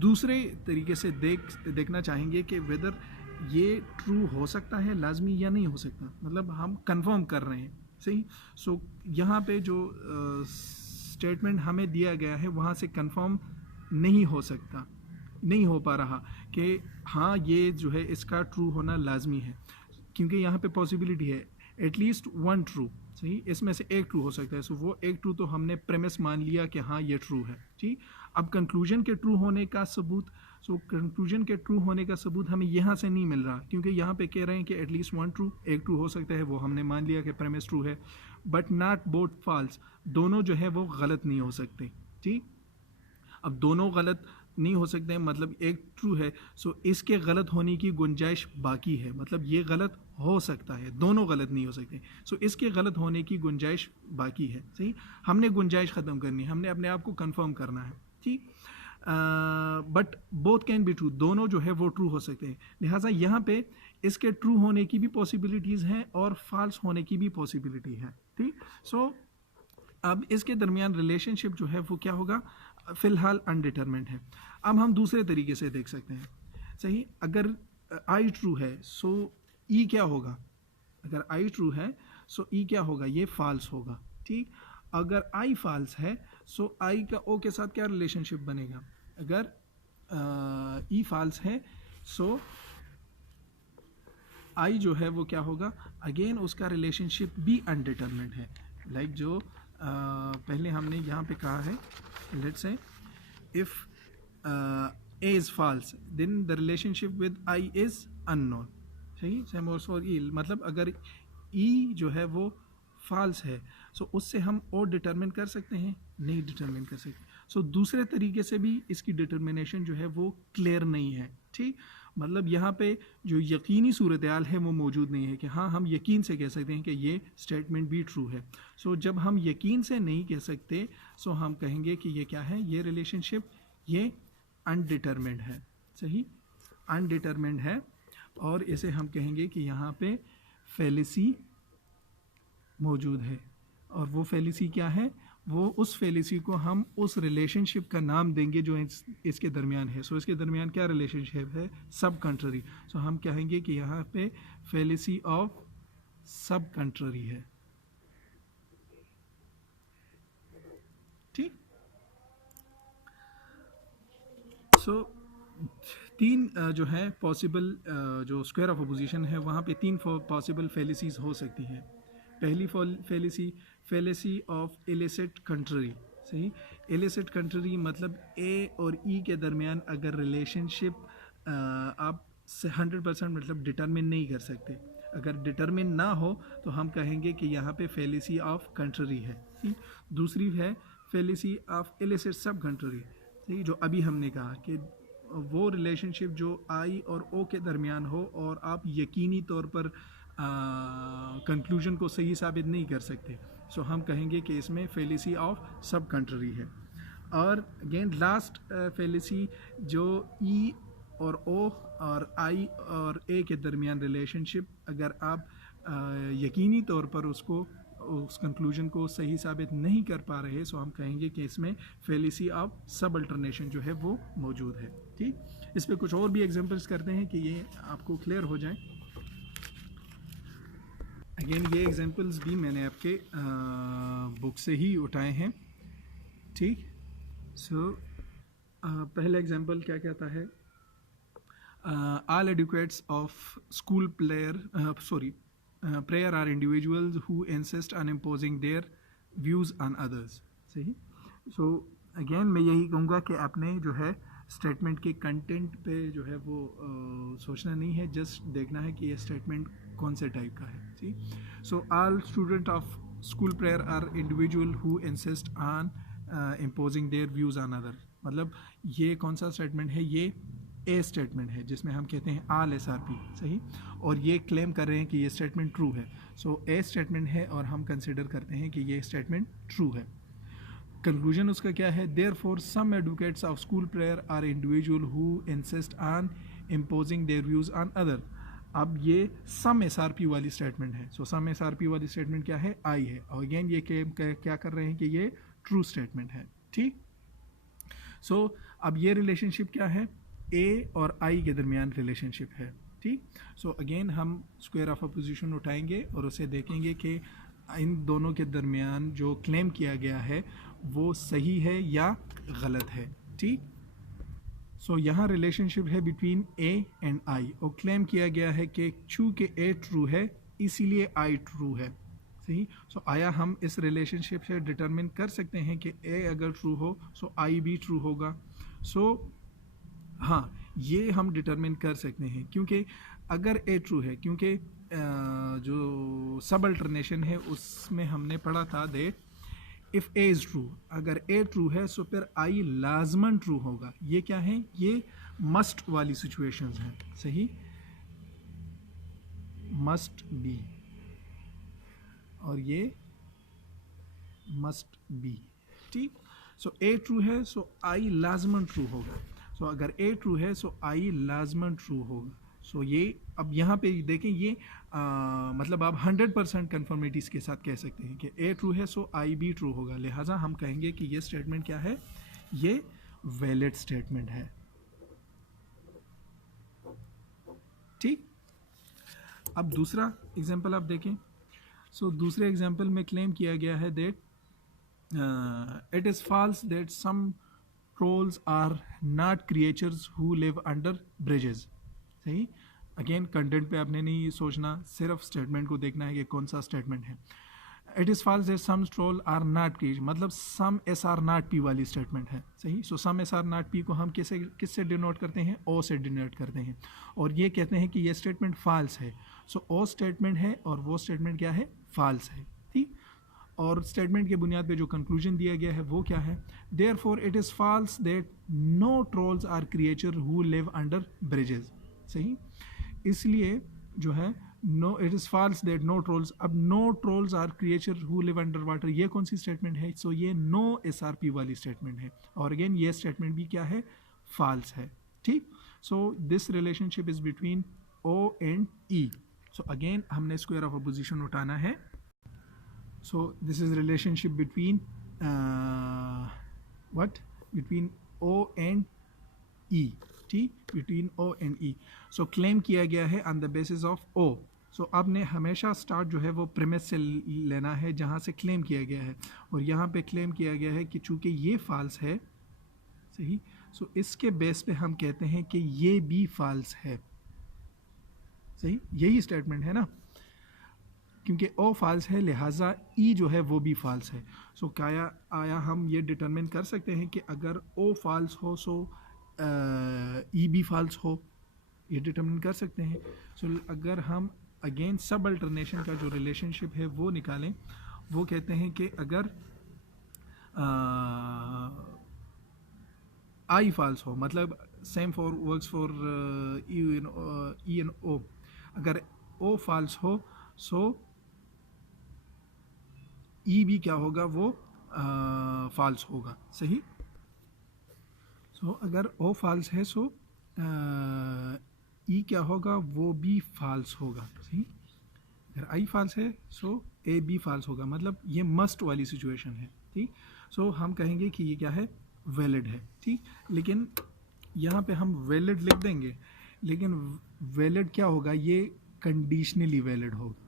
दूसरे तरीके से देखना चाहेंगे कि वेदर ये ट्रू हो सकता है लाजमी या नहीं हो सकता, मतलब हम कंफर्म कर रहे हैं, सही। सो यहाँ पे जो स्टेटमेंट हमें दिया गया है वहाँ से कंफर्म नहीं हो सकता, नहीं हो पा रहा कि हाँ ये जो है इसका ट्रू होना लाजमी है, क्योंकि यहाँ पे पॉसिबिलिटी है एटलीस्ट वन ट्रू, सही, इसमें से एक ट्रू हो सकता है। सो वो एक ट्रू तो हमने प्रेमिस मान लिया कि हाँ ये ट्रू है, ठीक। अब कंक्लूजन के ट्रू होने का सबूत, सो कंक्लूजन के ट्रू होने का सबूत हमें यहाँ से नहीं मिल रहा, क्योंकि यहाँ पे कह रहे हैं कि एटलीस्ट वन ट्रू, एक ट्रू हो सकता है, वो हमने मान लिया कि प्रेमिस ट्रू है, बट नॉट बोथ फॉल्स, दोनों जो है वो गलत नहीं हो सकते, ठीक। अब दोनों गलत नहीं हो सकते हैं मतलब एक ट्रू है, सो इसके गलत होने की गुंजाइश बाकी है, मतलब ये गलत हो सकता है, दोनों गलत नहीं हो सकते, सो इसके गलत होने की गुंजाइश बाकी है, सही। हमने गुंजाइश ख़त्म करनी है, हमने अपने आप को कंफर्म करना है, ठीक। But both can be true, दोनों जो है वो ट्रू हो सकते हैं, लिहाजा यहाँ पे इसके ट्रू होने की भी पॉसिबिलिटीज़ हैं और फॉल्स होने की भी पॉसिबिलिटी है, ठीक। सो अब इसके दरमियान रिलेशनशिप जो है वो क्या होगा, फ़िलहाल अनडिटरमिन्ड है। अब हम दूसरे तरीके से देख सकते हैं, सही, अगर आई ट्रू है सो ई क्या होगा, अगर आई ट्रू है सो ई क्या होगा, ये फॉल्स होगा, ठीक। अगर आई फॉल्स है सो आई का ओ के साथ क्या रिलेशनशिप बनेगा, अगर ई फॉल्स है सो आई जो है वो क्या होगा, अगेन उसका रिलेशनशिप भी अनडिटरमिन्ड है, लाइक जो पहले हमने यहाँ पे कहा है, let's say if A is false then the relationship with I is unknown, सही, सेम और फॉर ई, मतलब अगर ई जो है वो फॉल्स है सो उससे हम ओ डिटरमिन कर सकते हैं, नहीं डिटरमिन कर सकते, सो दूसरे तरीके से भी इसकी डिटर्मिनेशन जो है वो क्लियर नहीं है, ठीक। मतलब यहाँ पे जो यकीनी सूरत हाल है वो मौजूद नहीं है कि हाँ हम यकीन से कह सकते हैं कि ये स्टेटमेंट भी ट्रू है। सो जब हम यकीन से नहीं कह सकते सो हम कहेंगे कि ये क्या है, ये रिलेशनशिप ये अनडिटरमिन्ड है, सही, अनडिटरमिन्ड है, और इसे हम कहेंगे कि यहाँ पे फेलिसी मौजूद है, और वो फेलिसी क्या है, वो उस फेलिसी को हम उस रिलेशनशिप का नाम देंगे जो इसके दरमियान है। सो इसके दरमियान क्या रिलेशनशिप है, सब कंट्ररी, सो हम कहेंगे कि यहाँ पे फेलिसी ऑफ सब कंट्ररी है, ठीक। सो तीन जो है पॉसिबल जो स्क्वायर ऑफ अपोजिशन है वहाँ पे तीन पॉसिबल फेलिसीज हो सकती हैं। पहली fallacy, fallacy of illicit contrary, सही, इलिसिट कंट्ररी मतलब ए और ई के दरमियान अगर रिलेशनशिप आप 100% मतलब डिटरमिन नहीं कर सकते, अगर डिटरमिन ना हो तो हम कहेंगे कि यहाँ पे फेलिसी ऑफ कंट्ररी है, ठीक। दूसरी है फेलिसी ऑफ इलिसिट सब कंट्ररी, ठीक, जो अभी हमने कहा कि वो रिलेशनशिप जो आई और ओ के दरमियान हो और आप यकीनी तौर पर कंक्लूजन को सही साबित नहीं कर सकते, सो हम कहेंगे कि इसमें फेलिसी ऑफ सब कंट्ररी है। और अगेन लास्ट फेलिसी जो ई और ओ और आई और ए के दरमियान रिलेशनशिप अगर आप यकीनी तौर पर उसको उस कंक्लूजन को सही साबित नहीं कर पा रहे, सो हम कहेंगे कि इसमें फेलिसी ऑफ सब अल्टरनेशन जो है वो मौजूद है, ठीक। इस पर कुछ और भी एग्जांपल्स करते हैं कि ये आपको क्लियर हो जाए। अगेन ये एग्जांपल्स भी मैंने आपके बुक से ही उठाए हैं, ठीक। सो पहला एग्जांपल क्या कहता है, all educates of school prayer are individuals who insist on imposing their views on others, सही। सो अगेन मैं यही कहूँगा कि आपने जो है स्टेटमेंट के कंटेंट पे जो है वो सोचना नहीं है, जस्ट देखना है कि ये स्टेटमेंट कौन से टाइप का है, ठीक। So all student of school prayer are individual who insist on imposing their views on other, मतलब ये कौन सा स्टेटमेंट है, ये ए स्टेटमेंट है जिसमें हम कहते हैं ऑल SRP, सही, और ये क्लेम कर रहे हैं कि ये स्टेटमेंट ट्रू है, सो ए स्टेटमेंट है और हम कंसिडर करते हैं कि ये स्टेटमेंट ट्रू है। कंक्लूजन उसका क्या है, therefore some advocates of school prayer are individual who insist on imposing their views on other. अब ये सम SRP वाली स्टेटमेंट है, सो सम SRP वाली स्टेटमेंट क्या है, आई है, और अगेन ये क्लेम क्या कर रहे हैं कि ये ट्रू स्टेटमेंट है, ठीक। सो अब ये रिलेशनशिप क्या है, ए और आई के दरमियान रिलेशनशिप है, ठीक। सो अगेन हम स्क्वायर ऑफ अपोजिशन उठाएंगे और उसे देखेंगे कि इन दोनों के दरमियान जो क्लेम किया गया है वो सही है या गलत है। ठीक, सो यहाँ रिलेशनशिप है बिटवीन ए एंड आई, और क्लेम किया गया है कि चूँकि ए ट्रू है इसीलिए आई ट्रू है। सही, सो आया हम इस रिलेशनशिप से डिटरमिन कर सकते हैं कि ए अगर ट्रू हो सो आई भी ट्रू होगा। सो हाँ, ये हम डिटरमिन कर सकते हैं, क्योंकि अगर ए ट्रू है, क्योंकि जो सब अल्टरनेशन है उसमें हमने पढ़ा था that if A is true, अगर ए ट्रू है सो फिर आई लाजमन ट्रू होगा। ये क्या है, ये मस्ट वाली सिचुएशंस हैं। सही, मस्ट बी, और ये मस्ट बी। ठीक, सो ए ट्रू है सो आई लाजमन ट्रू होगा। सो अगर ए ट्रू है सो आई लाजमन ट्रू होगा। सो ये अब यहाँ पे देखें, ये मतलब आप 100% कन्फर्मिटीज़ के साथ कह सकते हैं कि ए ट्रू है सो आई भी ट्रू होगा। लिहाजा हम कहेंगे कि ये स्टेटमेंट क्या है, ये वैलिड स्टेटमेंट है। ठीक, अब दूसरा एग्जांपल आप देखें। सो दूसरे एग्जांपल में क्लेम किया गया है that it is false that some trolls are not creatures who live under bridges. सही, अगेन कंटेंट पे आपने नहीं सोचना, सिर्फ स्टेटमेंट को देखना है कि कौन सा स्टेटमेंट है। It is false that some troll are not creature, मतलब some S are not P वाली स्टेटमेंट है। सही, so some S are not P को हम किससे डिनोट करते हैं, ओ से डिनोट करते हैं, और ये कहते हैं कि ये स्टेटमेंट फॉल्स है। सो ओ स्टेटमेंट है और वो स्टेटमेंट क्या है, फॉल्स है। ठीक, और स्टेटमेंट के बुनियाद पे जो कंक्लूजन दिया गया है वो क्या है, therefore it is false that no trolls are creature who live under bridges. सही, इसलिए जो है no, it is false that no trolls, अब no trolls are creature who live under water, ये कौन सी स्टेटमेंट है, सो ये नो एस आर पी वाली स्टेटमेंट है, और अगेन ये स्टेटमेंट भी क्या है, फॉल्स है। ठीक, so this relationship is between O and E. So again हमने स्क्वायर ऑफ अपोजिशन उठाना है। So this is relationship between what, between O and E. ठीक, between O and E. So claim किया गया है on the basis of O. So आपने हमेशा स्टार्ट जो है वो प्रीमिस से लेना है जहाँ से क्लेम किया गया है, और यहाँ पे क्लेम किया गया है कि चूँकि ये फॉल्स है। सही, सो इसके बेस पे हम कहते हैं कि ये भी फॉल्स है। सही, यही स्टेटमेंट है ना, क्योंकि ओ फॉल्स है लिहाजा ई जो है वो भी फॉल्स है। सो क्या आया हम ये डिटरमिन कर सकते हैं कि अगर ओ फॉल्स हो सो ई भी फॉल्स हो, ये डिटरमिन कर सकते हैं। सो अगर हम अगेन सब अल्टरनेशन का जो रिलेशनशिप है वो निकालें, वो कहते हैं कि अगर आई फॉल्स हो, मतलब same for works for E and O, अगर ओ फॉल्स हो सो ई भी क्या होगा, वो फॉल्स होगा। सही, सो अगर ओ फॉल्स है सो ई क्या होगा, वो भी फॉल्स होगा। सही, अगर आई फॉल्स है सो ए भी फॉल्स होगा, मतलब ये मस्ट वाली सिचुएशन है। ठीक, सो हम कहेंगे कि ये क्या है, वैलिड है। ठीक, लेकिन यहाँ पे हम वैलिड लिख देंगे, लेकिन वैलिड क्या होगा, ये कंडीशनली वैलिड होगा।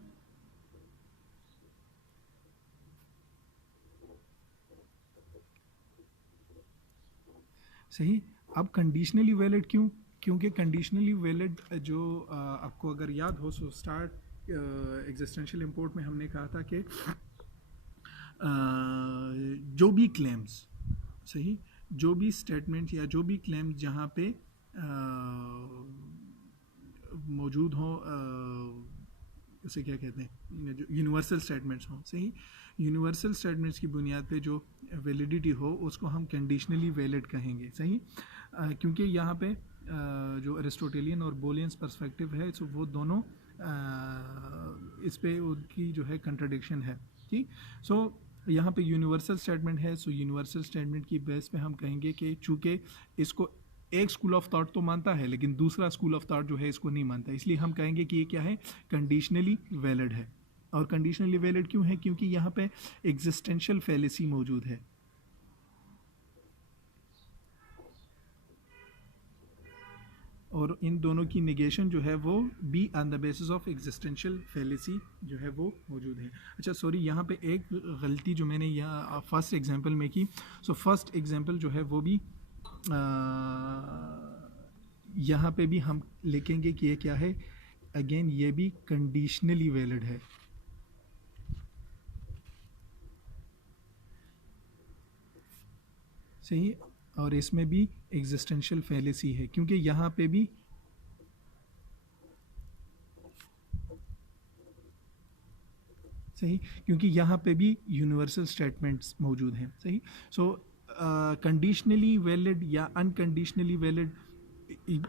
सही, अब कंडीशनली वैलिड क्यों, क्योंकि कंडीशनली वैलिड जो आपको अगर याद हो सो स्टार्ट एग्जिस्टेंशियल इंपोर्ट में हमने कहा था कि जो भी क्लेम्स, सही, जो भी स्टेटमेंट या जो भी क्लेम्स जहाँ पे मौजूद हों, उसे क्या कहते हैं, जो यूनिवर्सल स्टेटमेंट्स हों। सही, यूनिवर्सल स्टेटमेंट्स की बुनियाद पे जो वैलिडिटी हो उसको हम कंडीशनली वैलिड कहेंगे। सही, क्योंकि यहाँ पे जो अरिस्टोटेलियन और बोलियंस पर्सपेक्टिव है सो वो दोनों इस पे उनकी जो है कंट्राडिक्शन है। ठीक, सो यहाँ पे यूनिवर्सल स्टेटमेंट है, सो यूनिवर्सल स्टेटमेंट की बेस पे हम कहेंगे कि चूँकि इसको एक स्कूल ऑफ थॉट तो मानता है लेकिन दूसरा स्कूल ऑफ थॉट जो है इसको नहीं मानता, इसलिए हम कहेंगे कि ये क्या है, कंडीशनली वैलिड है। और कंडीशनली वैलिड क्यों है, क्योंकि यहाँ पे एग्जिस्टेंशियल फैलेसी मौजूद है। और इन दोनों की निगेशन जो है वो be on the basis of existential fallacy जो है वो मौजूद है। अच्छा सॉरी, यहाँ पे एक गलती जो मैंने यहाँ फर्स्ट एग्जांपल में की, सो फर्स्ट एग्जांपल जो है वो भी यहाँ पे भी हम लिखेंगे कि ये क्या है, अगेन ये भी कंडीशनली वैलिड है। सही, और इसमें भी एग्जिस्टेंशियल फैलेसी है क्योंकि यहाँ पे भी सही, क्योंकि यहाँ पे भी यूनिवर्सल स्टेटमेंट्स मौजूद हैं। सही, सो कंडीशनली वैलिड या अनकंडीशनली वैलिड,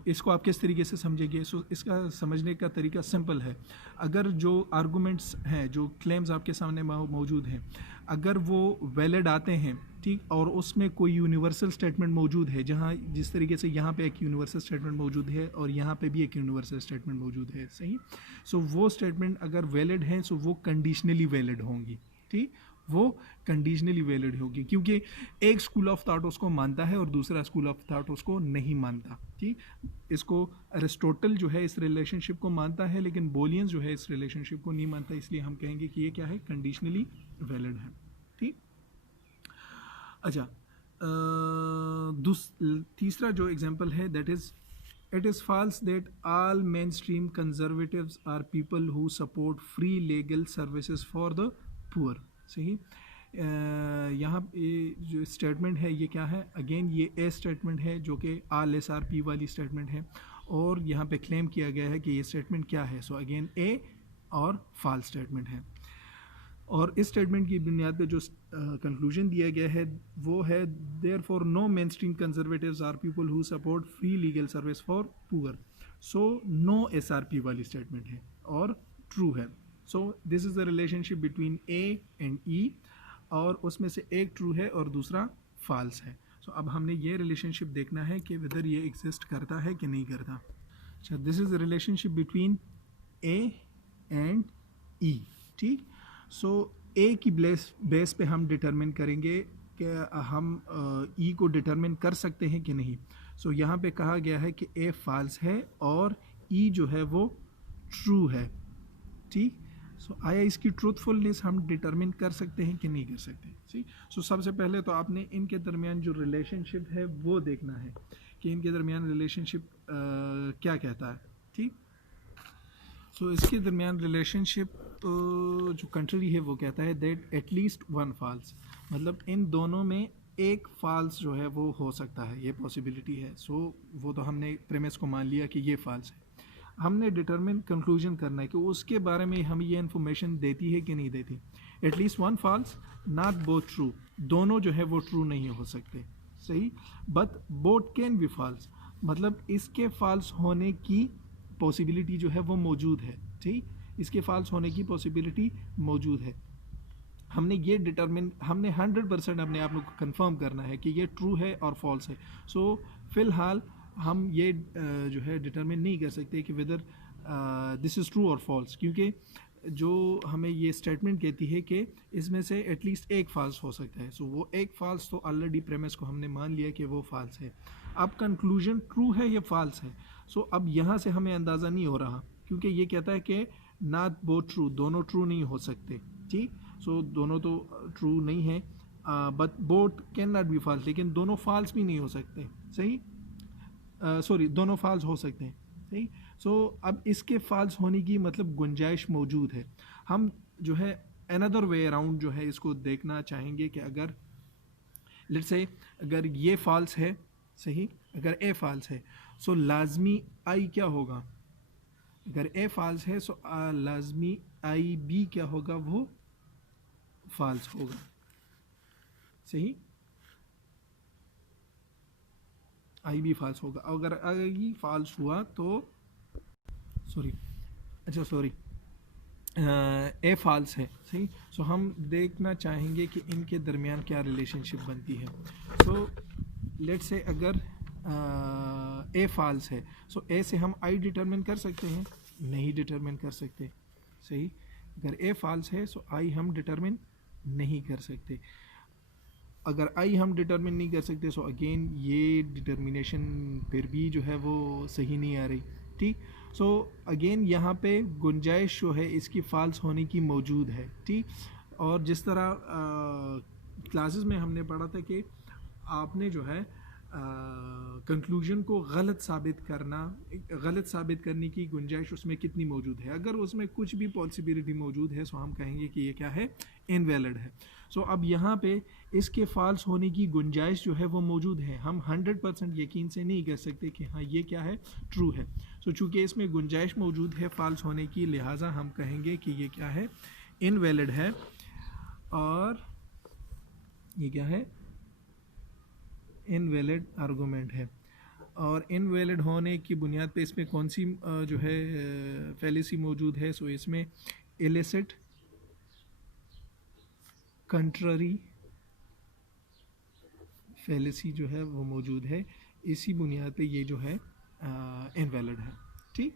इसको आप किस तरीके से समझेंगे? सो इसका समझने का तरीका सिंपल है। अगर जो आर्गूमेंट्स हैं, जो क्लेम्स आपके सामने मौजूद हैं, अगर वो वैलिड आते हैं, ठीक, और उसमें कोई यूनिवर्सल स्टेटमेंट मौजूद है, जहाँ जिस तरीके से यहाँ पे एक यूनिवर्सल स्टेटमेंट मौजूद है और यहाँ पे भी एक यूनिवर्सल स्टेटमेंट मौजूद है। सही, सो वो स्टेटमेंट अगर वैलिड हैं सो वो कंडीशनली वैलिड होंगी। ठीक, वो कंडीशनली वैलिड होगी क्योंकि एक स्कूल ऑफ थॉट उसको मानता है और दूसरा स्कूल ऑफ थॉट उसको नहीं मानता। ठीक, इसको अरिस्टोटल जो है इस रिलेशनशिप को मानता है लेकिन बोलियंस जो है इस रिलेशनशिप को नहीं मानता, इसलिए हम कहेंगे कि ये क्या है, कंडीशनली वैलिड है। ठीक, अच्छा, तीसरा जो एग्जांपल है that is, it is false that all mainstream conservatives are people who support free legal services for the poor। सही, यहाँ जो स्टेटमेंट है ये क्या है, अगेन ये ए स्टेटमेंट है जो कि आल एस आर पी वाली स्टेटमेंट है और यहाँ पे क्लेम किया गया है कि ये स्टेटमेंट क्या है। सो अगेन ए और फॉल्स स्टेटमेंट है और इस स्टेटमेंट की बुनियाद पे जो कंक्लूजन दिया गया है वो है, therefore no mainstream conservatives are people who support free legal service for poor. So no S are P वाली स्टेटमेंट है और ट्रू है। So this is the relationship between A and E और उसमें से एक ट्रू है और दूसरा फॉल्स है। सो अब हमने ये रिलेशनशिप देखना है कि वेदर ये एग्जिस्ट करता है कि नहीं करता। अच्छा, this is the relationship between A and E. ठीक, सो ए की बेस पे हम डिटरमिन करेंगे कि हम ई को डिटरमिन कर सकते हैं कि नहीं। सो यहाँ पे कहा गया है कि ए फॉल्स है और ई जो है वो ट्रू है। ठीक, सो आया इसकी ट्रूथफुलनेस हम डिटरमिन कर सकते हैं कि नहीं कर सकते। ठीक, सो सबसे पहले तो आपने इनके दरमियान जो रिलेशनशिप है वो देखना है कि इनके दरमियान रिलेशनशिप क्या कहता है। ठीक, सो इसके दरमियान रिलेशनशिप जो कंट्री है वो कहता है दैट एटलीस्ट वन फॉल्स, मतलब इन दोनों में एक फॉल्स जो है वो हो सकता है, ये पॉसिबिलिटी है। सो वो तो हमने प्रेमिस को मान लिया कि ये फॉल्स है, हमने डिटरमिन कंक्लूजन करना है कि उसके बारे में हमें ये इन्फॉर्मेशन देती है कि नहीं देती। At least one false, not both true, दोनों जो है वो ट्रू नहीं हो सकते। सही, but both can be false, मतलब इसके फॉल्स होने की पॉसिबिलिटी जो है वो मौजूद है। ठीक, इसके फॉल्स होने की पॉसिबिलिटी मौजूद है। हमने ये डिटरमिन, हमने 100% अपने आप को कंफर्म करना है कि ये ट्रू है और फॉल्स है। सो फ़िलहाल हम ये जो है डिटरमिन नहीं कर सकते कि वेदर दिस इज़ ट्रू और फॉल्स, क्योंकि जो हमें ये स्टेटमेंट कहती है कि इसमें से एटलीस्ट एक फॉल्स हो सकता है। सो वो एक फॉल्स तो ऑलरेडी प्रेमिस को हमने मान लिया कि वो फॉल्स है। अब कंक्लूजन ट्रू है या फॉल्स है। सो अब यहाँ से हमें अंदाज़ा नहीं हो रहा क्योंकि ये कहता है कि नॉट बोथ ट्रू, दोनों ट्रू नहीं हो सकते। ठीक, सो दोनों तो ट्रू नहीं है, but both can not be false, लेकिन दोनों फॉल्स भी नहीं हो सकते। सही, सॉरी, दोनों फॉल्स हो सकते हैं। सही, सो अब इसके फॉल्स होने की मतलब गुंजाइश मौजूद है। हम जो है अनदर वे अराउंड जो है इसको देखना चाहेंगे कि अगर लेट्स से अगर ये फॉल्स है, सही, अगर ए फॉल्स है सो लाजमी आई क्या होगा, अगर ए फॉल्स है सो लाजमी आई बी क्या होगा, वो फॉल्स होगा। सही, आई बी फॉल्स होगा। अगर ये फॉल्स हुआ तो सॉरी, अच्छा सॉरी, ए फॉल्स है। सही, सो हम देखना चाहेंगे कि इनके दरमियान क्या रिलेशनशिप बनती है। सो लेट्स से अगर ए फॉल्स है सो ए से हम आई डिटरमिन कर सकते हैं, नहीं डिटरमिन कर सकते। सही, अगर ए फॉल्स है सो आई हम डिटरमिन नहीं कर सकते। अगर आई हम डिटर्मिन नहीं कर सकते सो अगेन ये डिटर्मिनेशन फिर भी जो है वो सही नहीं आ रही, ठीक। सो अगेन यहाँ पे गुंजाइश जो है इसकी फ़ाल्स होने की मौजूद है, ठीक। और जिस तरह क्लासेस में हमने पढ़ा था कि आपने जो है कंक्लूजन को गलत साबित करने की गुंजाइश उसमें कितनी मौजूद है। अगर उसमें कुछ भी पॉसिबिलिटी मौजूद है सो हम कहेंगे कि ये क्या है, इनवैलिड है। सो अब यहाँ पे इसके फ़ाल्स होने की गुंजाइश जो है वो मौजूद है। हम 100% यकीन से नहीं कह सकते कि हाँ ये क्या है, ट्रू है। सो चूँकि इसमें गुंजाइश मौजूद है फ़ाल्स होने की, लिहाजा हम कहेंगे कि ये क्या है, इनवैलिड है। और ये क्या है, इनवैलिड आर्गूमेंट है। और इनवैलिड होने की बुनियाद पे इसमें कौन सी जो है फैलेसी मौजूद है। सो इसमें इलिसिट कंट्ररी फैलेसी जो है वो मौजूद है। इसी बुनियाद पे ये जो है इनवैलिड है, ठीक।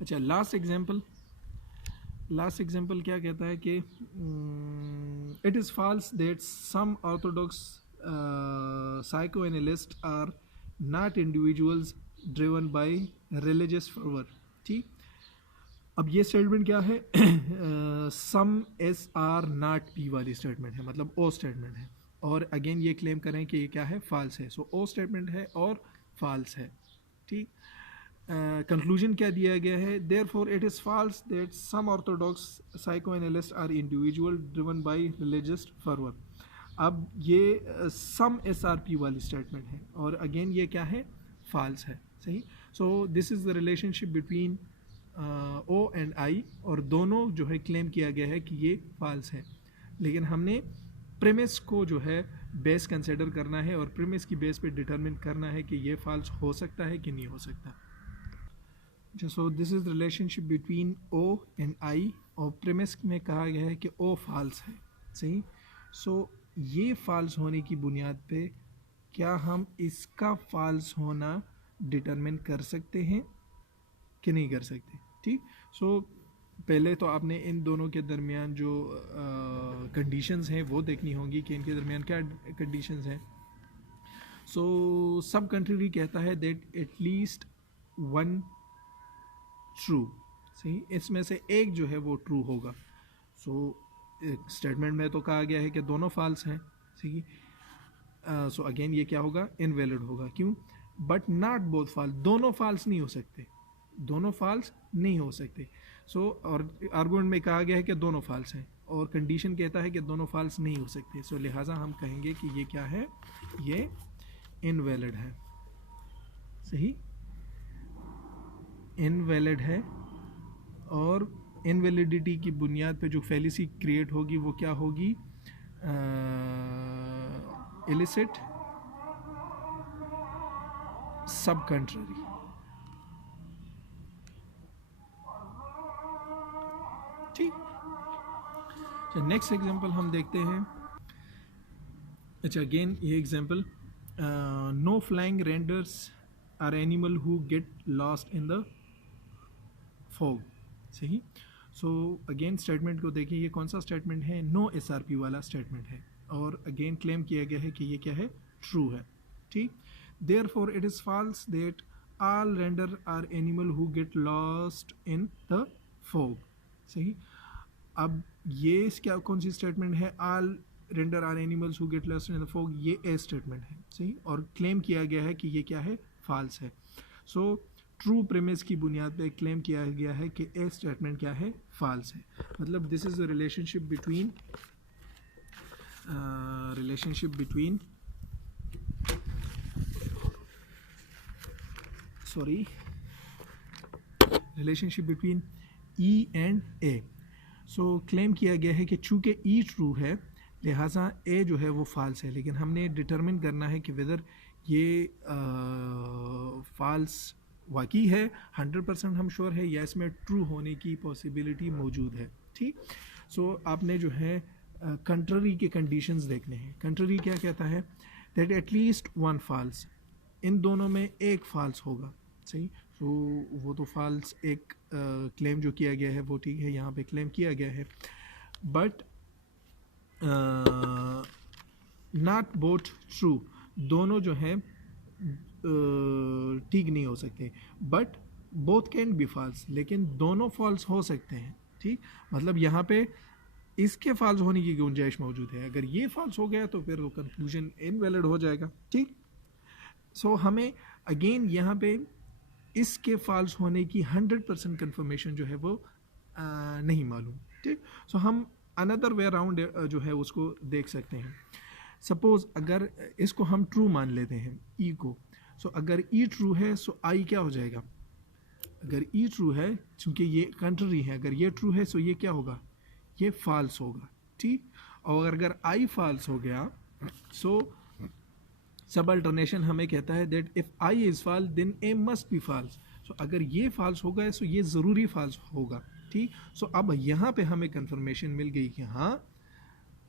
अच्छा, लास्ट एग्जाम्पल क्या कहता है कि it is false that some orthodox psychoanalyst are not individuals driven by religious fervor, ठीक। अब ये स्टेटमेंट क्या है, some S are not P वाली स्टेटमेंट है, मतलब ओ स्टेटमेंट है। और अगेन ये क्लेम करें कि ये क्या है, फॉल्स है। सो ओ स्टेटमेंट है और फॉल्स है, ठीक। कंक्लूजन क्या दिया गया है, therefore it is false that some orthodox psychoanalyst are individual driven by religious fervor. अब ये सम एस आर पी वाली स्टेटमेंट है और अगेन ये क्या है, फॉल्स है, सही। So this is the relationship between O and I, और दोनों जो है क्लेम किया गया है कि ये फॉल्स है। लेकिन हमने प्रेमिस को जो है बेस कंसिडर करना है और प्रेमिस की बेस पे डिटरमिन करना है कि ये फॉल्स हो सकता है कि नहीं हो सकता। So this is relationship between O and I, और प्रेमिस में कहा गया है कि ओ फॉल्स है, सही। सो ये फॉल्स होने की बुनियाद पे क्या हम इसका फॉल्स होना डिटरमिन कर सकते हैं कि नहीं कर सकते, ठीक। सो पहले तो आपने इन दोनों के दरमियान जो कंडीशंस हैं वो देखनी होंगी कि इनके दरमियान क्या कंडीशंस हैं। सो सब कंट्री कहता है दैट एटलीस्ट वन ट्रू, सही, इसमें से एक जो है वो ट्रू होगा। सो स्टेटमेंट में तो कहा गया है कि दोनों फॉल्स हैं, सही। सो अगेन ये क्या होगा, इनवैलिड होगा। क्यों, बट नॉट बोथ फॉल्स, दोनों फॉल्स नहीं हो सकते, दोनों फॉल्स नहीं हो सकते। सो और आर्गुमेंट में कहा गया है कि दोनों फॉल्स हैं और कंडीशन कहता है कि दोनों फॉल्स नहीं हो सकते। सो लिहाजा हम कहेंगे कि ये क्या है, ये इनवैलिड है, सही, इनवैलिड है। और इनवैलिडिटी की बुनियाद पे जो फैलेसी क्रिएट होगी वो क्या होगी, इलिसिट सब कंट्ररी, ठीक। नेक्स्ट एग्जांपल हम देखते हैं। अच्छा, अगेन ये example, no flying reindeers are animal who get lost in the fog, सही। सो अगेन स्टेटमेंट को देखिए, ये कौन सा स्टेटमेंट है, नो एसआरपी वाला स्टेटमेंट है। और अगेन क्लेम किया गया है कि ये क्या है, ट्रू है, ठीक। Therefore it is false that all reindeer are animal who get lost in the fog, सही। अब ये क्या कौन सी स्टेटमेंट है, all reindeer are animals who get lost in the fog, ये ए स्टेटमेंट है, सही। और क्लेम किया गया है कि ये क्या है, फॉल्स है। सो ट्रू प्रेमिस की बुनियाद पे क्लेम किया गया है कि ए स्टेटमेंट क्या है, फॉल्स है। मतलब this is the relationship between E and A. So claim किया गया है कि चूँकि ई ट्रू है लिहाजा ए जो है वो फॉल्स है। लेकिन हमने डिटरमिन करना है कि वेदर ये फॉल्स वाकई है, 100% हम श्योर है, या इसमें ट्रू होने की पॉसिबिलिटी मौजूद है, ठीक। सो आपने जो है कंट्ररी के कंडीशंस देखने हैं। कंट्ररी क्या कहता है, दैट एटलीस्ट वन फॉल्स, इन दोनों में एक फॉल्स होगा, सही। सो वो तो फॉल्स एक क्लेम जो किया गया है वो ठीक है, यहाँ पे क्लेम किया गया है। बट नॉट बोथ ट्रू, दोनों जो है ठीक नहीं हो सकते, but both can be false, लेकिन दोनों फॉल्स हो सकते हैं। ठीक, मतलब यहाँ पे इसके फॉल्स होने की गुंजाइश मौजूद है, अगर ये फॉल्स हो गया तो फिर वो कंक्लूजन इनवैलिड हो जाएगा। ठीक, सो हमें अगेन यहाँ पे इसके फॉल्स होने की 100% कंफर्मेशन जो है वो नहीं मालूम। ठीक, सो हम अनदर वे अराउंड जो है उसको देख सकते हैं। सपोज अगर इसको हम ट्रू मान लेते हैं ई को, सो अगर ई ट्रू है सो आई क्या हो जाएगा, अगर ई ट्रू है चूंकि ये कंट्री है, अगर ये ट्रू है सो ये क्या होगा, ये फॉल्स होगा। ठीक, और अगर आई फॉल्स हो गया सो सब अल्टरनेशन हमें कहता है that if I is false then A must be false, so अगर ये फॉल्स होगा सो ये ज़रूरी फॉल्स होगा। ठीक, सो अब यहाँ पे हमें कंफर्मेशन मिल गई कि हाँ,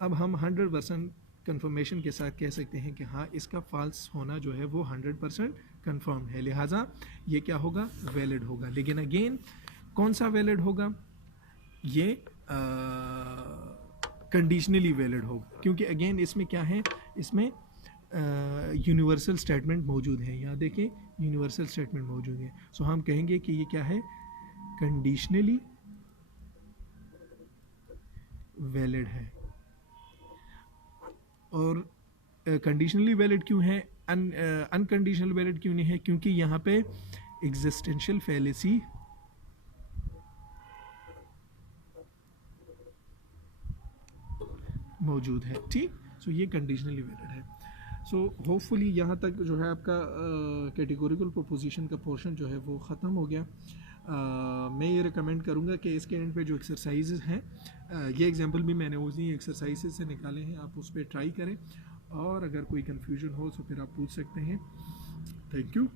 अब हम 100% कंफर्मेशन के साथ कह सकते हैं कि हाँ इसका फॉल्स होना जो है वो 100% कंफर्म है, लिहाजा ये क्या होगा, वैलिड होगा। लेकिन अगेन कौन सा वैलिड होगा, ये कंडीशनली वैलिड होगा, क्योंकि अगेन इसमें क्या है, इसमें यूनिवर्सल स्टेटमेंट मौजूद है। यहाँ देखें यूनिवर्सल स्टेटमेंट मौजूद है, सो हम कहेंगे कि ये क्या है, कंडीशनली वैलिड है। और कंडीशनली वैलिड क्यों है, अनकंडीशनल वैलिड क्यों नहीं है, क्योंकि यहाँ पे एग्जिस्टेंशियल फैलेसी मौजूद है। ठीक, सो ये कंडीशनली वैलिड है। सो होपफुली यहाँ तक जो है आपका कैटेगोरिकल प्रोपोजिशन का पोर्शन जो है वो ख़त्म हो गया। मैं ये रिकमेंड करूँगा कि इसके एंड पे जो एक्सरसाइजेज हैं, ये एग्जांपल भी मैंने उसी एक्सरसाइजेज से निकाले हैं, आप उस पर ट्राई करें, और अगर कोई कन्फ्यूजन हो तो फिर आप पूछ सकते हैं। Thank you.